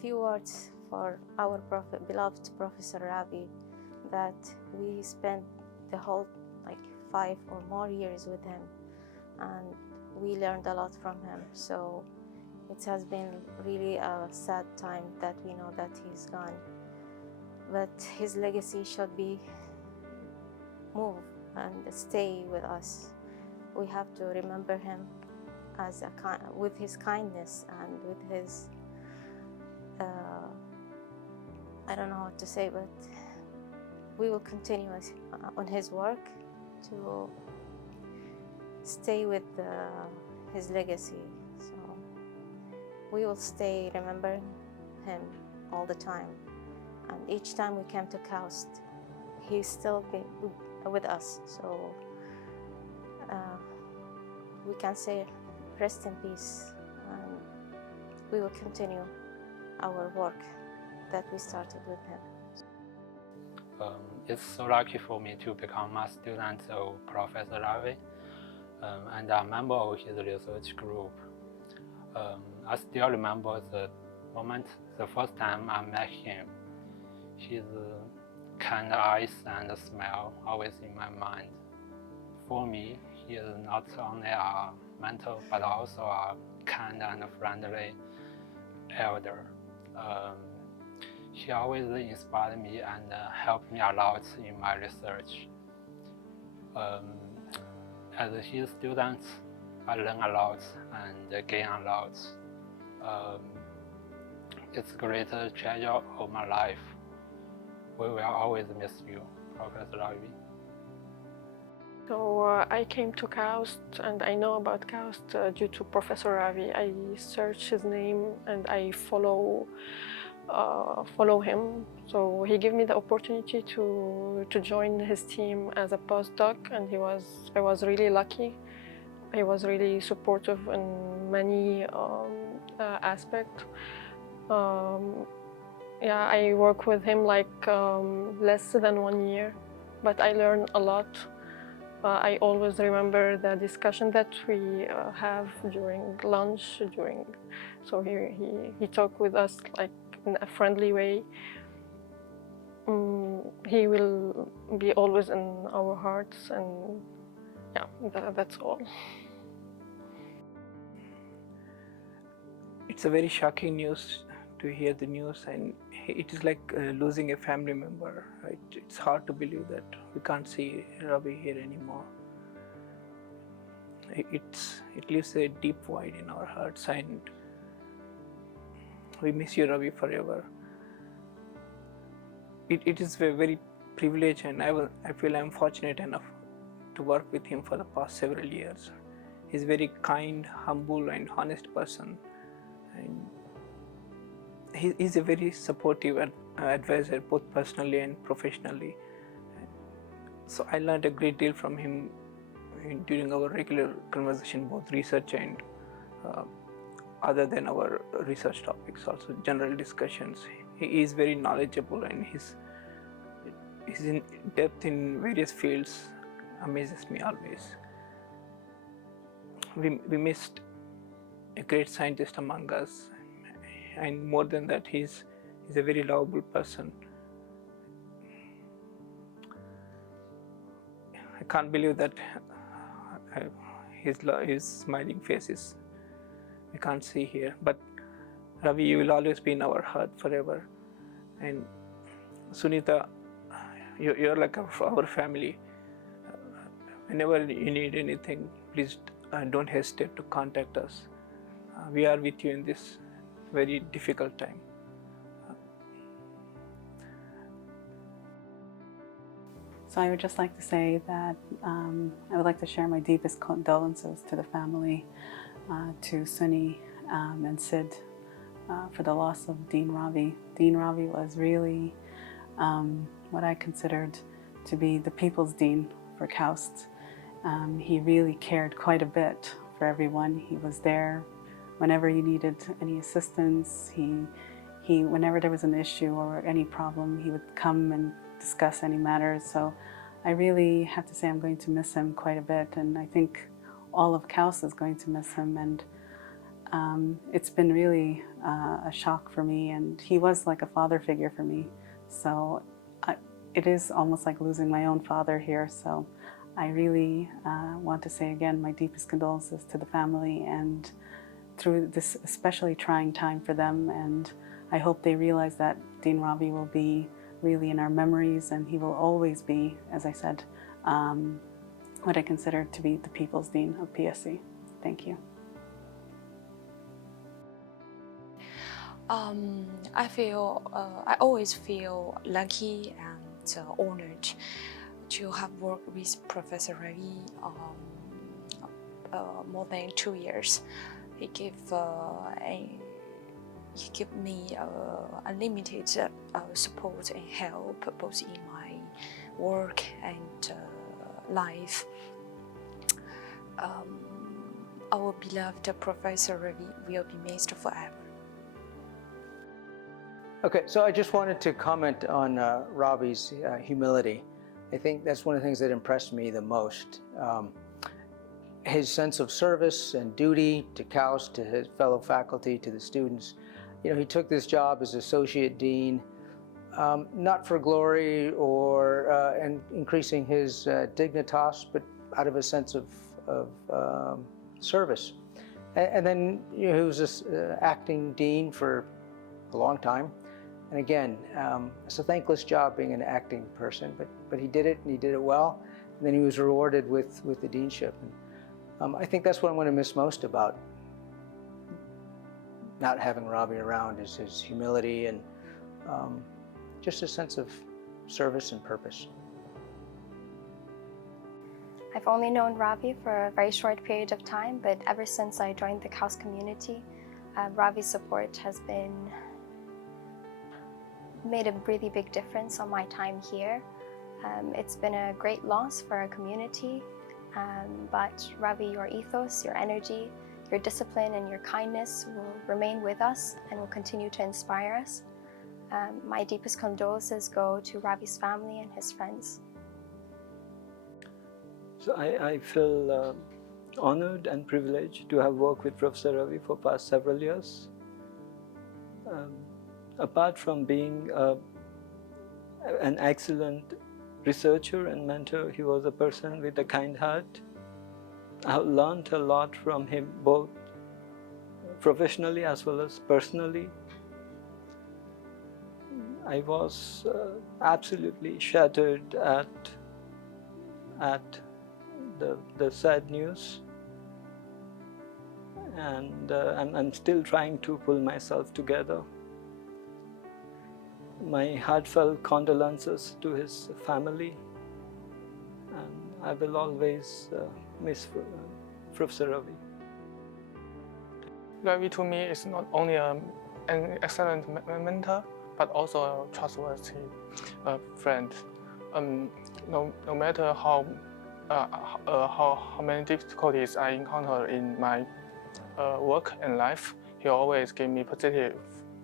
few words for our beloved Professor Ravi, that we spent the whole 5 or more years with him, and we learned a lot from him. So it has been really a sad time that we know that he's gone, but his legacy should be move and stay with us. We have to remember him as with his kindness and with his I don't know what to say, but we will continue on his work to stay with his legacy. So we will stay remembering him all the time, and each time we came to KAUST, he's still with us. So we can say rest in peace, and we will continue our work that we started with him. It's so lucky for me to become a student of Professor Ravi, and a member of his research group. I still remember the moment, the first time I met him. His kind eyes and smile always in my mind. For me, he is not only a mentor, but also a kind and friendly elder. He always inspired me and helped me a lot in my research. As his student, I learn a lot and gain a lot. It's a great treasure of my life. We will always miss you, Professor Ravi. So I came to KAUST, and I know about KAUST due to Professor Ravi. I searched his name and I follow him. So he gave me the opportunity to join his team as a postdoc, and I was really lucky. He was really supportive in many aspects. Yeah, I worked with him less than 1 year, but I learned a lot. I always remember the discussion that we have during lunch. So he talked with us in a friendly way. He will be always in our hearts, and yeah, that's all. It's a very shocking news to hear the news, and it is like losing a family member, right? It's hard to believe that we can't see Ravi here anymore. It leaves a deep void in our hearts, and we miss you, Ravi, forever. It is a very privilege, and I feel I'm fortunate enough to work with him for the past several years. He's a very kind, humble, and honest person, and he's a very supportive advisor, both personally and professionally. So I learned a great deal from him during our regular conversation, both research and other than our research topics, also general discussions. He is very knowledgeable, and his in depth in various fields amazes me always. We missed a great scientist among us, and more than that, he's a very lovable person. I can't believe that his smiling face we can't see here. But Ravi, you will always be in our heart forever. And Sunita, you're like our family. Whenever you need anything, please don't hesitate to contact us. We are with you in this very difficult time. So I would just like to say that I would like to share my deepest condolences to the family, to Sunny and Sid for the loss of Dean Ravi. Dean Ravi was really what I considered to be the people's dean for KAUST. He really cared quite a bit for everyone. He was there whenever you needed any assistance. Whenever there was an issue or any problem, he would come and discuss any matters. So I really have to say I'm going to miss him quite a bit, and I think all of KAUST is going to miss him. And it's been really a shock for me, and he was like a father figure for me. So it is almost like losing my own father here. So I really want to say again my deepest condolences to the family, and through this especially trying time for them. And I hope they realize that Dean Ravi will be really in our memories, and he will always be, as I said, what I consider to be the People's Dean of PSE. Thank you. I always feel lucky and honored to have worked with Professor Ravi more than 2 years. He gave me unlimited support and help both in my work and life. Our beloved Professor Ravi will be missed forever. Okay, so I just wanted to comment on Ravi's humility. I think that's one of the things that impressed me the most. His sense of service and duty to KAUST, to his fellow faculty, to the students. You know, he took this job as Associate Dean, not for glory or and increasing his dignitas, but out of a sense of service. And then he was this acting dean for a long time. And again, it's a thankless job being an acting person, but he did it, and he did it well. And then he was rewarded with the deanship. And, I think that's what I'm going to miss most about not having Ravi around, is his humility and just a sense of service and purpose. I've only known Ravi for a very short period of time, but ever since I joined the KAUST community, Ravi's support has made a really big difference on my time here. It's been a great loss for our community, but Ravi, your ethos, your energy, your discipline and your kindness will remain with us and will continue to inspire us. My deepest condolences go to Ravi's family and his friends. So I feel honored and privileged to have worked with Professor Ravi for past several years. Apart from being an excellent researcher and mentor, he was a person with a kind heart. I have learned a lot from him, both professionally as well as personally. I was absolutely shattered at the sad news, and I'm still trying to pull myself together. My heartfelt condolences to his family, and I will always miss Professor Ravi. Ravi to me is not only an excellent mentor, but also a trustworthy friend. No matter how many difficulties I encounter in my work and life, he always gave me positive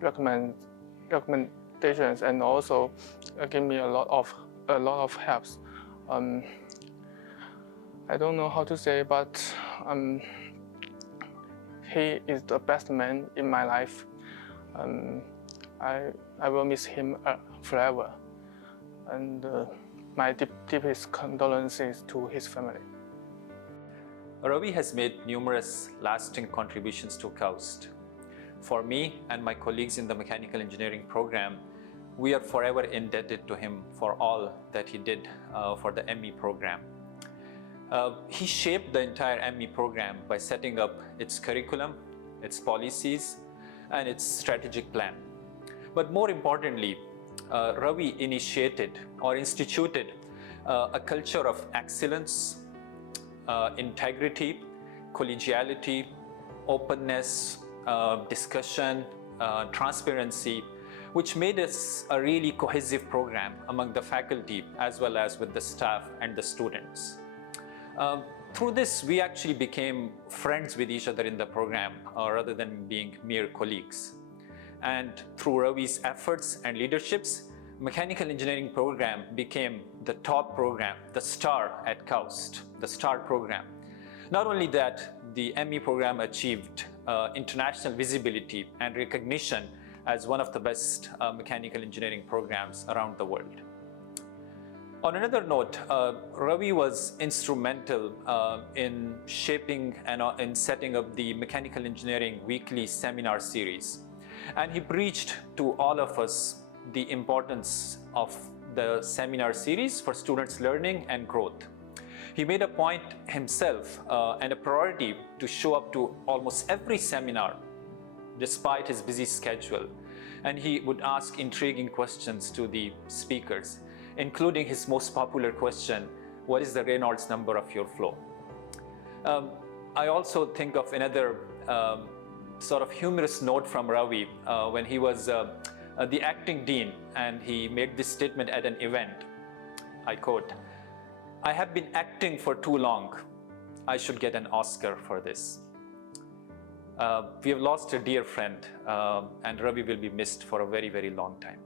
recommendations and also give me a lot of helps. I don't know how to say, but he is the best man in my life. I will miss him forever, and my deepest condolences to his family. Ravi has made numerous lasting contributions to KAUST. For me and my colleagues in the Mechanical Engineering program, we are forever indebted to him for all that he did for the ME program. He shaped the entire ME program by setting up its curriculum, its policies, and its strategic plan. But more importantly, Ravi initiated or instituted a culture of excellence, integrity, collegiality, openness, discussion, transparency, which made us a really cohesive program among the faculty as well as with the staff and the students. Through this, we actually became friends with each other in the program rather than being mere colleagues. And through Ravi's efforts and leaderships, Mechanical Engineering program became the top program, the star at KAUST, the star program. Not only that, the ME program achieved international visibility and recognition as one of the best mechanical engineering programs around the world. On another note, Ravi was instrumental in shaping and in setting up the Mechanical Engineering Weekly Seminar Series. And he preached to all of us the importance of the seminar series for students' learning and growth. He made a point himself and a priority to show up to almost every seminar despite his busy schedule. And he would ask intriguing questions to the speakers, including his most popular question, what is the Reynolds number of your flow? I also think of another sort of humorous note from Ravi when he was the acting dean, and he made this statement at an event. I quote, "I have been acting for too long. I should get an Oscar for this." We have lost a dear friend, and Ravi will be missed for a very, very long time.